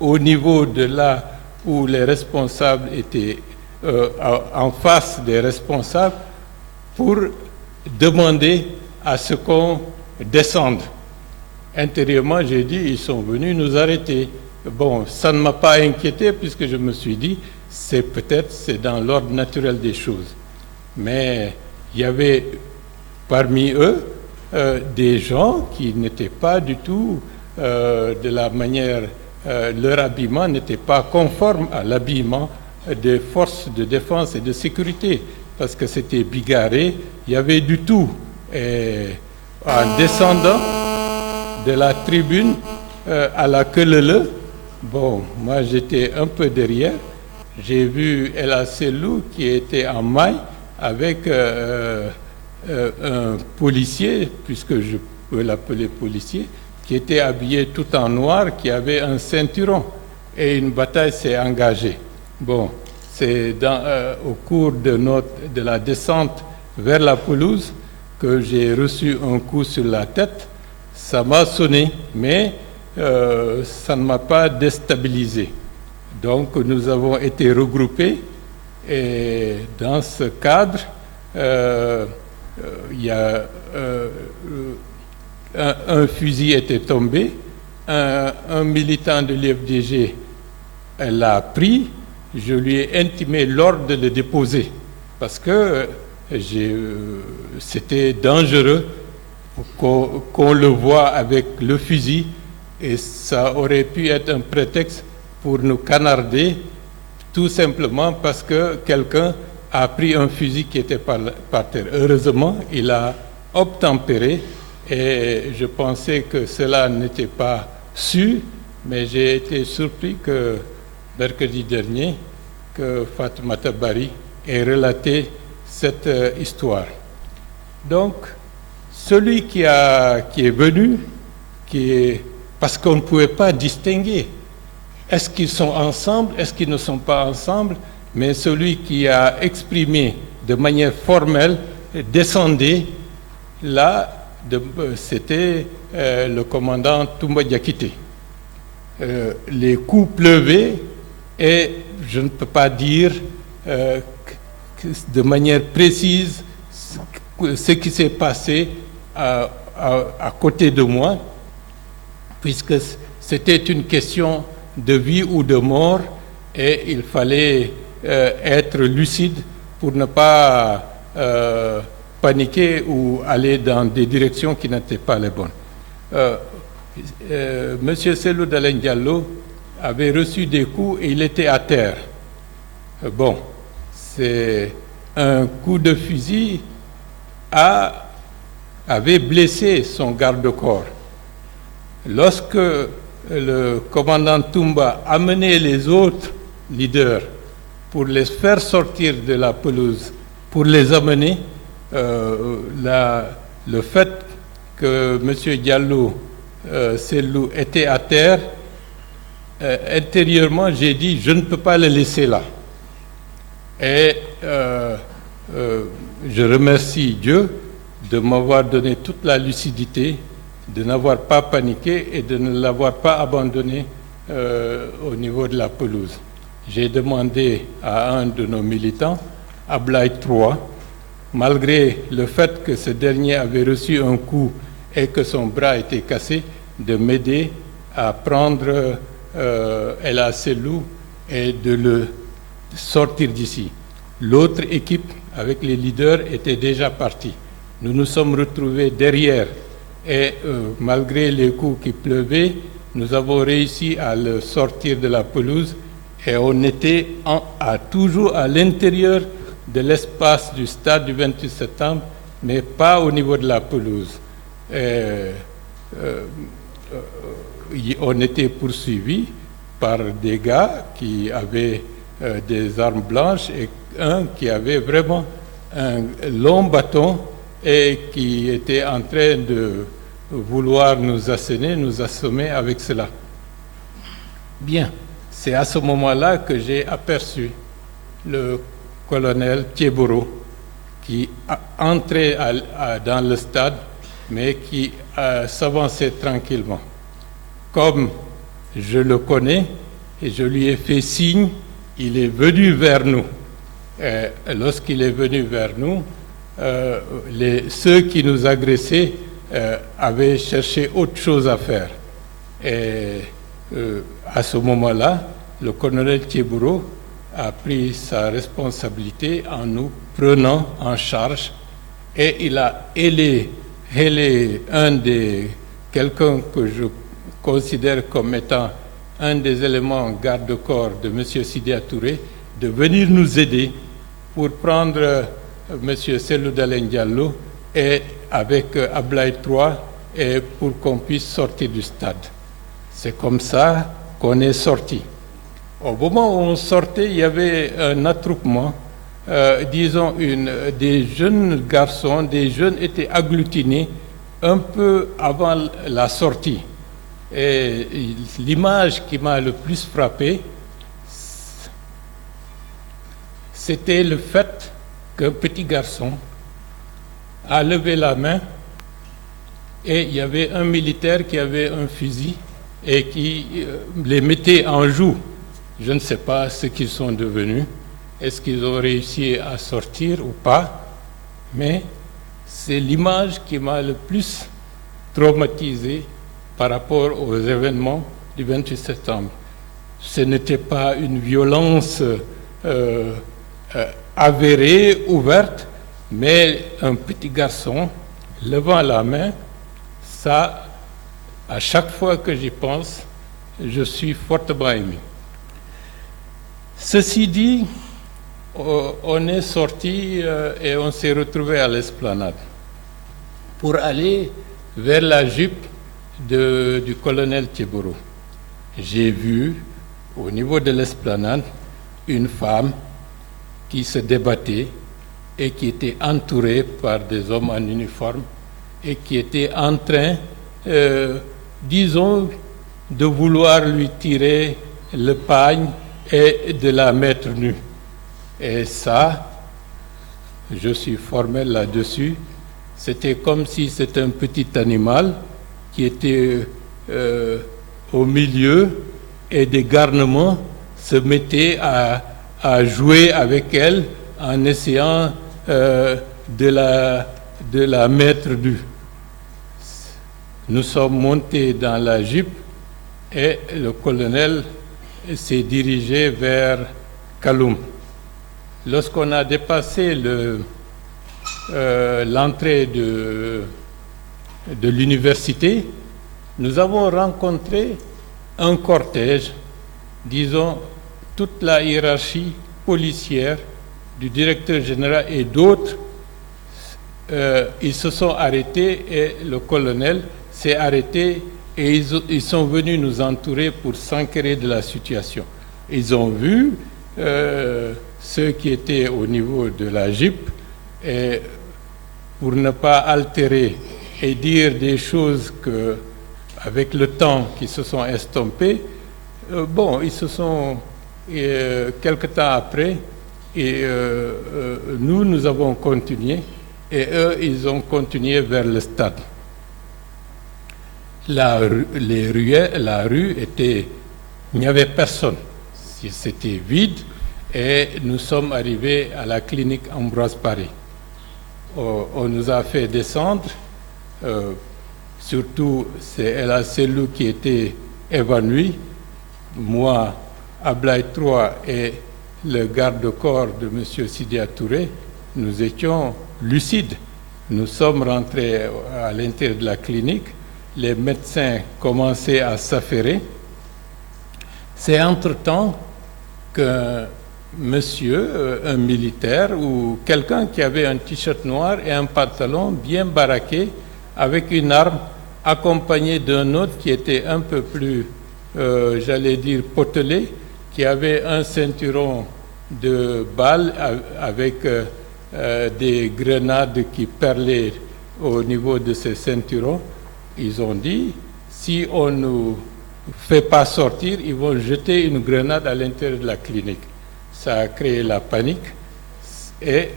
au niveau de là où les responsables étaient en face des responsables pour demander à ce qu'on descende. Intérieurement, j'ai dit, ils sont venus nous arrêter. Bon, ça ne m'a pas inquiété puisque je me suis dit, c'est dans l'ordre naturel des choses. Mais il y avait parmi eux des gens qui n'étaient pas du tout de la manière, leur habillement n'était pas conforme à l'habillement des forces de défense et de sécurité, parce que c'était bigarré, il y avait du tout. Et en descendant de la tribune à la queue-leu, bon, moi j'étais un peu derrière, j'ai vu Ella Selou qui était en maille avec un policier, puisque je peux l'appeler policier, qui était habillé tout en noir, qui avait un ceinturon, et une bataille s'est engagée. Bon, c'est au cours de la descente vers la pelouse que j'ai reçu un coup sur la tête. Ça m'a sonné, mais ça ne m'a pas déstabilisé. Donc nous avons été regroupés et dans ce cadre, il y a un fusil était tombé, un militant de l'IFDG l'a pris, je lui ai intimé l'ordre de le déposer parce que c'était dangereux qu'on le voit avec le fusil et ça aurait pu être un prétexte pour nous canarder tout simplement parce que quelqu'un a pris un fusil qui était par terre. Heureusement, il a obtempéré et je pensais que cela n'était pas sûr, mais j'ai été surpris que mercredi dernier, que Fatoumata Bari ait relaté cette histoire. Donc, celui qui est venu, parce qu'on ne pouvait pas distinguer, est-ce qu'ils sont ensemble, est-ce qu'ils ne sont pas ensemble, mais celui qui a exprimé de manière formelle, descendait, là, c'était le commandant Toumba Diakité. Les coups pleuvaient et je ne peux pas dire de manière précise ce qui s'est passé à côté de moi, puisque c'était une question de vie ou de mort et il fallait être lucide pour ne pas paniquer ou aller dans des directions qui n'étaient pas les bonnes. Monsieur Cellou Dalein Diallo avait reçu des coups et il était à terre. Bon, c'est un coup de fusil avait blessé son garde-corps. Lorsque le commandant Toumba amenait les autres leaders pour les faire sortir de la pelouse, pour les amener, le fait que M. Diallo Cellou était à terre, intérieurement, j'ai dit, je ne peux pas le laisser là. Et je remercie Dieu de m'avoir donné toute la lucidité, de n'avoir pas paniqué et de ne l'avoir pas abandonné au niveau de la pelouse. J'ai demandé à un de nos militants, Ablaye 3, malgré le fait que ce dernier avait reçu un coup et que son bras était cassé, de m'aider à prendre Ella Cellou et de le sortir d'ici. L'autre équipe, avec les leaders, était déjà partie. Nous nous sommes retrouvés derrière et malgré les coups qui pleuvaient, nous avons réussi à le sortir de la pelouse et on était toujours à l'intérieur de l'espace du stade du 28 septembre, mais pas au niveau de la pelouse. On était poursuivis par des gars qui avaient des armes blanches et un qui avait vraiment un long bâton et qui était en train de vouloir nous assommer avec cela. Bien, c'est à ce moment-là que j'ai aperçu le colonel Thieboro qui entrait dans le stade, mais qui s'avançait tranquillement. Comme je le connais, et je lui ai fait signe, il est venu vers nous. Lorsqu'il est venu vers nous, ceux qui nous agressaient avaient cherché autre chose à faire. Et à ce moment-là, le colonel Thieboro a pris sa responsabilité en nous prenant en charge et il a ailé quelqu'un que je considère comme étant un des éléments garde-corps de M. Sidya Touré, de venir nous aider pour prendre M. Cellou Dalein Diallo et avec Ablaye 3 et pour qu'on puisse sortir du stade. C'est comme ça qu'on est sorti. Au moment où on sortait, il y avait un attroupement, disons des jeunes garçons, des jeunes étaient agglutinés un peu avant la sortie. Et l'image qui m'a le plus frappé, c'était le fait qu'un petit garçon a levé la main et il y avait un militaire qui avait un fusil et qui les mettait en joue. Je ne sais pas ce qu'ils sont devenus, est-ce qu'ils ont réussi à sortir ou pas, mais c'est l'image qui m'a le plus traumatisé par rapport aux événements du 28 septembre. Ce n'était pas une violence avérée, ouverte, mais un petit garçon levant la main, ça, à chaque fois que j'y pense, je suis fortement ému. Ceci dit, on est sorti et on s'est retrouvé à l'esplanade pour aller vers la jupe du colonel Thieboro. J'ai vu au niveau de l'esplanade une femme qui se débattait et qui était entourée par des hommes en uniforme et qui était en train, disons, de vouloir lui tirer le pagne et de la mettre nue. Et ça, je suis formel là-dessus, c'était comme si c'était un petit animal qui était au milieu et des garnements se mettaient à jouer avec elle en essayant de la mettre nue. Nous sommes montés dans la Jeep et le colonel s'est dirigé vers Kaloum. Lorsqu'on a dépassé l'entrée de l'université, nous avons rencontré un cortège, disons, toute la hiérarchie policière du directeur général et d'autres. Ils se sont arrêtés et le colonel s'est arrêté et ils sont venus nous entourer pour s'enquérir de la situation. Ils ont vu ceux qui étaient au niveau de la Jeep et pour ne pas altérer et dire des choses que, avec le temps, qui se sont estompées, ils se sont, quelque temps après, et nous avons continué, et eux, ils ont continué vers le stade. La rue était, il n'y avait personne, c'était vide, et nous sommes arrivés à la clinique Ambroise Paré. On nous a fait descendre, surtout c'est El Asselou qui était évanoui, moi, Ablaye III et le garde-corps de M. Sidia Touré, nous étions lucides. Nous sommes rentrés à l'intérieur de la clinique, les médecins commençaient à s'affairer. C'est entre-temps que monsieur, un militaire ou quelqu'un qui avait un t-shirt noir et un pantalon bien baraqué avec une arme, accompagné d'un autre qui était un peu plus, j'allais dire, potelé, qui avait un ceinturon de balles avec des grenades qui perlaient au niveau de ces ceinturons. Ils ont dit, si on ne nous fait pas sortir, ils vont jeter une grenade à l'intérieur de la clinique. Ça a créé la panique et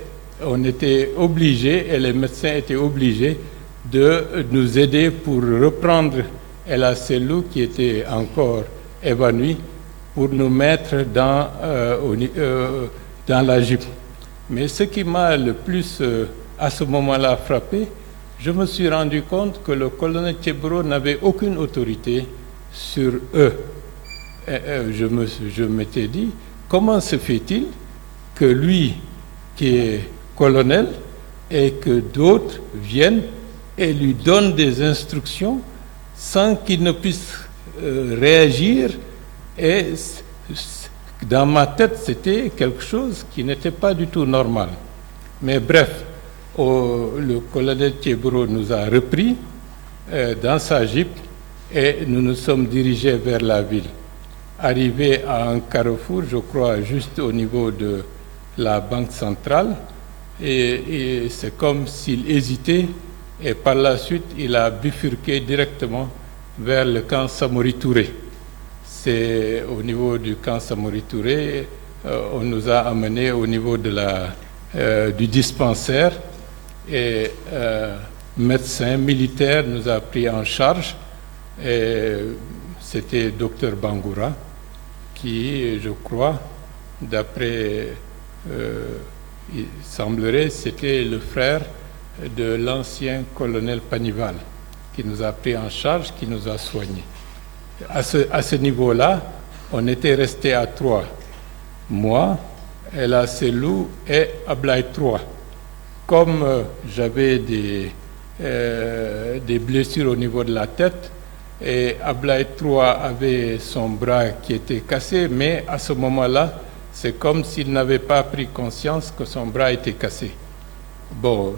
on était obligés, et les médecins étaient obligés de nous aider pour reprendre El Asselou qui était encore évanoui pour nous mettre dans la Jeep. Mais ce qui m'a le plus à ce moment-là frappé, je me suis rendu compte que le colonel Tchebro n'avait aucune autorité sur eux. Je m'étais dit, comment se fait-il que lui, qui est colonel, et que d'autres viennent et lui donnent des instructions sans qu'il ne puisse réagir? Et dans ma tête, c'était quelque chose qui n'était pas du tout normal. Mais bref, le colonel Tchebro nous a repris dans sa Jeep et nous nous sommes dirigés vers la ville. Arrivé à un carrefour, je crois, juste au niveau de la Banque centrale, et c'est comme s'il hésitait, et par la suite, il a bifurqué directement vers le camp Samori Touré. C'est au niveau du camp Samori Touré, on nous a amenés au niveau de du dispensaire, et médecin militaire nous a pris en charge, et c'était Dr Bangoura, qui, je crois, d'après, il semblerait, c'était le frère de l'ancien colonel Panival, qui nous a pris en charge, qui nous a soignés. À ce niveau-là, on était restés à 3. Moi, El Asselou et Ablaye III. Comme j'avais des blessures au niveau de la tête, et Ablaye III avait son bras qui était cassé, mais à ce moment-là, c'est comme s'il n'avait pas pris conscience que son bras était cassé. Bon,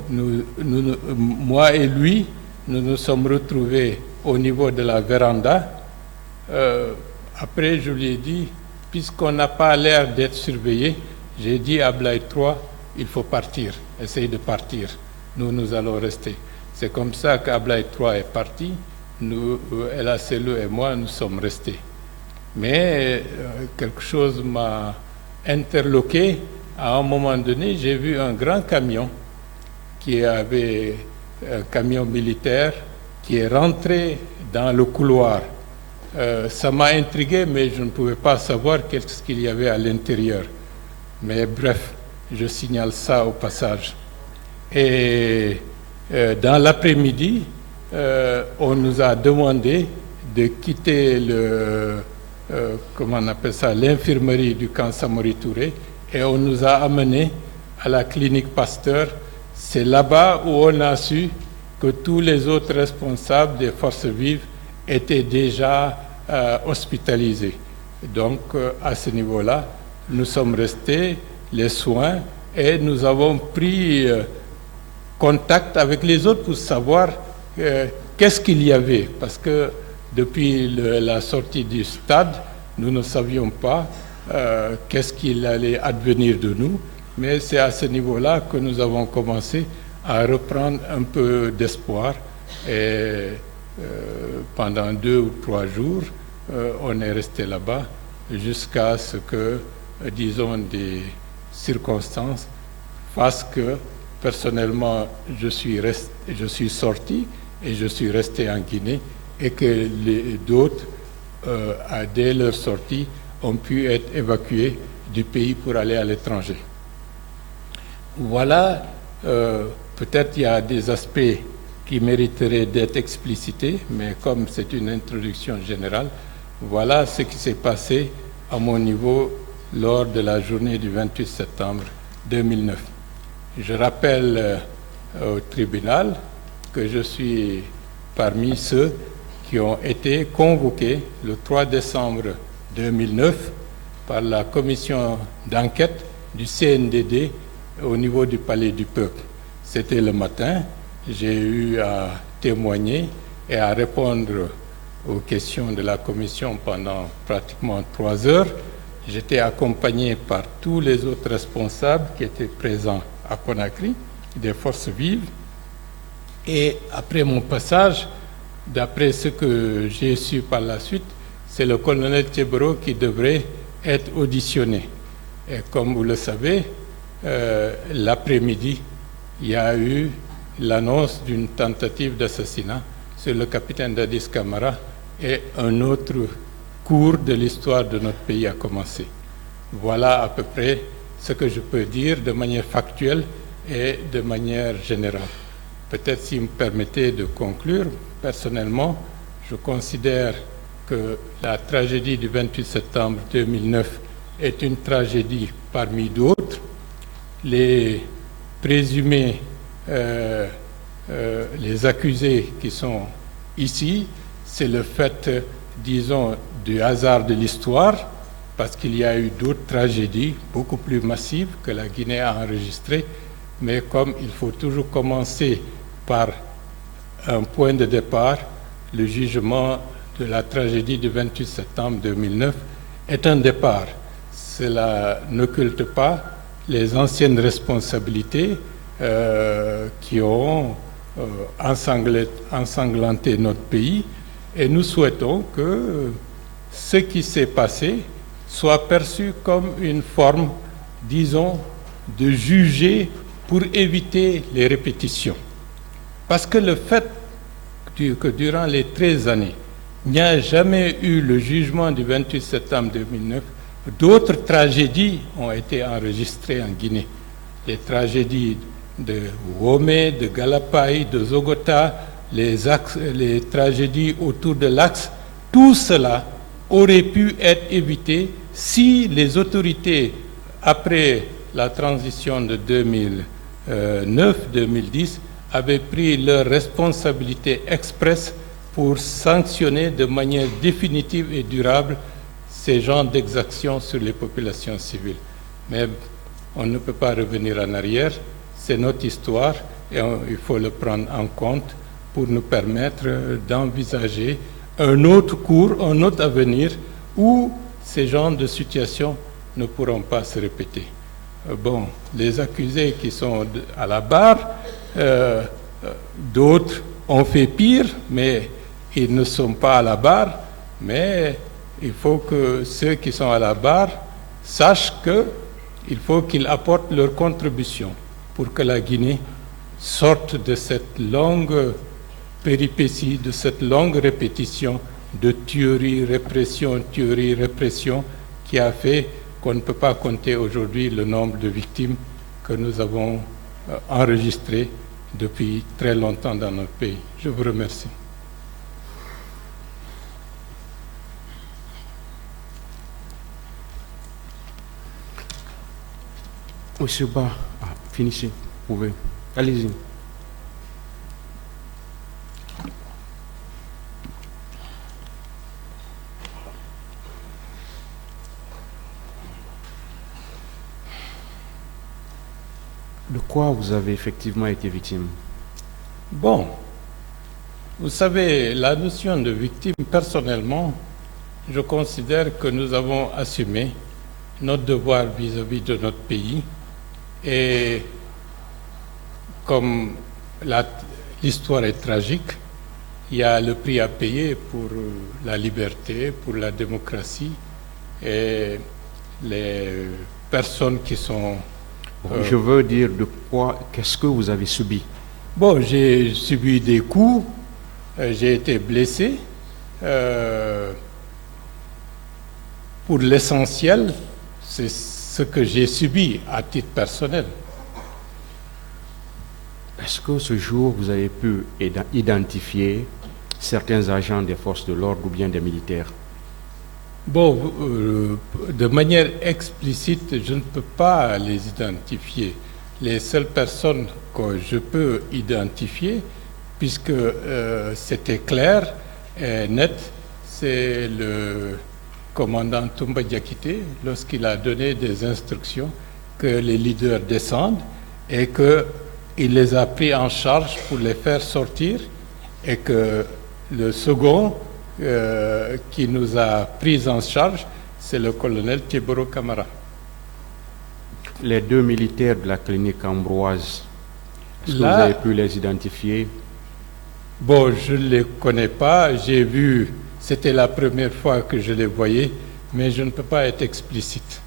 moi et lui, nous nous sommes retrouvés au niveau de la véranda. Après, je lui ai dit, puisqu'on n'a pas l'air d'être surveillé, j'ai dit à Blaye 3, il faut partir, essayer de partir. Nous allons rester. C'est comme ça qu'Ablaye 3 est parti. Nous, Ella Selou et moi, nous sommes restés. Mais quelque chose m'a interloqué. À un moment donné, j'ai vu un grand camion qui avait un camion militaire qui est rentré dans le couloir. Ça m'a intrigué, mais je ne pouvais pas savoir qu'est-ce qu'il y avait à l'intérieur. Mais bref, je signale ça au passage. Et dans l'après-midi, on nous a demandé de quitter comment on appelle ça, l'infirmerie du camp Samori Touré, et on nous a amenés à la clinique Pasteur. C'est là-bas où on a su que tous les autres responsables des forces vives étaient déjà hospitalisés. Donc, à ce niveau-là, nous sommes restés, les soins, et nous avons pris contact avec les autres pour savoir qu'est-ce qu'il y avait. Parce que depuis la sortie du stade, nous ne savions pas qu'est-ce qu'il allait advenir de nous. Mais c'est à ce niveau-là que nous avons commencé à reprendre un peu d'espoir. Et pendant 2 ou 3 jours, on est resté là-bas jusqu'à ce que, disons, des circonstances fassent que, personnellement, je suis sorti et je suis resté en Guinée, et que d'autres, dès leur sortie, ont pu être évacués du pays pour aller à l'étranger. Voilà, peut-être il y a des aspects qui mériteraient d'être explicités, mais comme c'est une introduction générale, voilà ce qui s'est passé à mon niveau lors de la journée du 28 septembre 2009. Je rappelle au tribunal que je suis parmi ceux qui ont été convoqués le 3 décembre 2009 par la commission d'enquête du CNDD au niveau du Palais du Peuple. C'était le matin, j'ai eu à témoigner et à répondre aux questions de la commission pendant pratiquement 3 heures. J'étais accompagné par tous les autres responsables qui étaient présents à Conakry, des forces vives. Et après mon passage, d'après ce que j'ai su par la suite, c'est le colonel Tchebro qui devrait être auditionné. Et comme vous le savez, l'après-midi, il y a eu l'annonce d'une tentative d'assassinat sur le capitaine Dadis Camara, et un autre cours de l'histoire de notre pays a commencé. Voilà à peu près ce que je peux dire de manière factuelle et de manière générale. Peut-être, si vous me permettez de conclure, personnellement, je considère que la tragédie du 28 septembre 2009 est une tragédie parmi d'autres. Les présumés, les accusés qui sont ici, c'est le fait, disons, du hasard de l'histoire, parce qu'il y a eu d'autres tragédies beaucoup plus massives que la Guinée a enregistrées, mais comme il faut toujours commencer par un point de départ, le jugement de la tragédie du 28 septembre 2009 est un départ. Cela n'occulte pas les anciennes responsabilités qui ont ensanglanté notre pays, et nous souhaitons que ce qui s'est passé soit perçu comme une forme, disons, de juger pour éviter les répétitions. Parce que le fait que durant les 13 années, il n'y a jamais eu le jugement du 28 septembre 2009, d'autres tragédies ont été enregistrées en Guinée. Les tragédies de Womé, de Galapaï, de Zogota, les tragédies autour de l'Axe, tout cela aurait pu être évité si les autorités, après la transition de 2009-2010, avaient pris leur responsabilité expresse pour sanctionner de manière définitive et durable ces genres d'exactions sur les populations civiles. Mais on ne peut pas revenir en arrière, c'est notre histoire et il faut le prendre en compte pour nous permettre d'envisager un autre cours, un autre avenir où ces genres de situations ne pourront pas se répéter. Bon, les accusés qui sont à la barre, d'autres ont fait pire, mais ils ne sont pas à la barre. Mais il faut que ceux qui sont à la barre sachent qu'il faut qu'ils apportent leur contribution pour que la Guinée sorte de cette longue péripétie, de cette longue répétition de tuerie, répression, qui a fait qu'on ne peut pas compter aujourd'hui le nombre de victimes que nous avons enregistrées depuis très longtemps dans notre pays. Je vous remercie. Monsieur Ba, finissez, vous pouvez. Allez-y. De quoi vous avez effectivement été victime? Bon, vous savez, la notion de victime, personnellement, je considère que nous avons assumé notre devoir vis-à-vis de notre pays. Et comme l'histoire est tragique, il y a le prix à payer pour la liberté, pour la démocratie, et les personnes qui sont... Je veux dire qu'est-ce que vous avez subi? Bon, j'ai subi des coups, j'ai été blessé. Pour l'essentiel, c'est ce que j'ai subi à titre personnel. Est-ce que ce jour, vous avez pu identifier certains agents des forces de l'ordre ou bien des militaires? Bon, de manière explicite, je ne peux pas les identifier. Les seules personnes que je peux identifier, puisque c'était clair et net, c'est le commandant Toumba Diakité, lorsqu'il a donné des instructions que les leaders descendent et qu'il les a pris en charge pour les faire sortir, et que le second qui nous a pris en charge, c'est le colonel Tiboro Camara. Les deux militaires de la clinique Ambroise, est-ce que vous avez pu les identifier? Bon, je ne les connais pas, j'ai vu, c'était la première fois que je les voyais, mais je ne peux pas être explicite.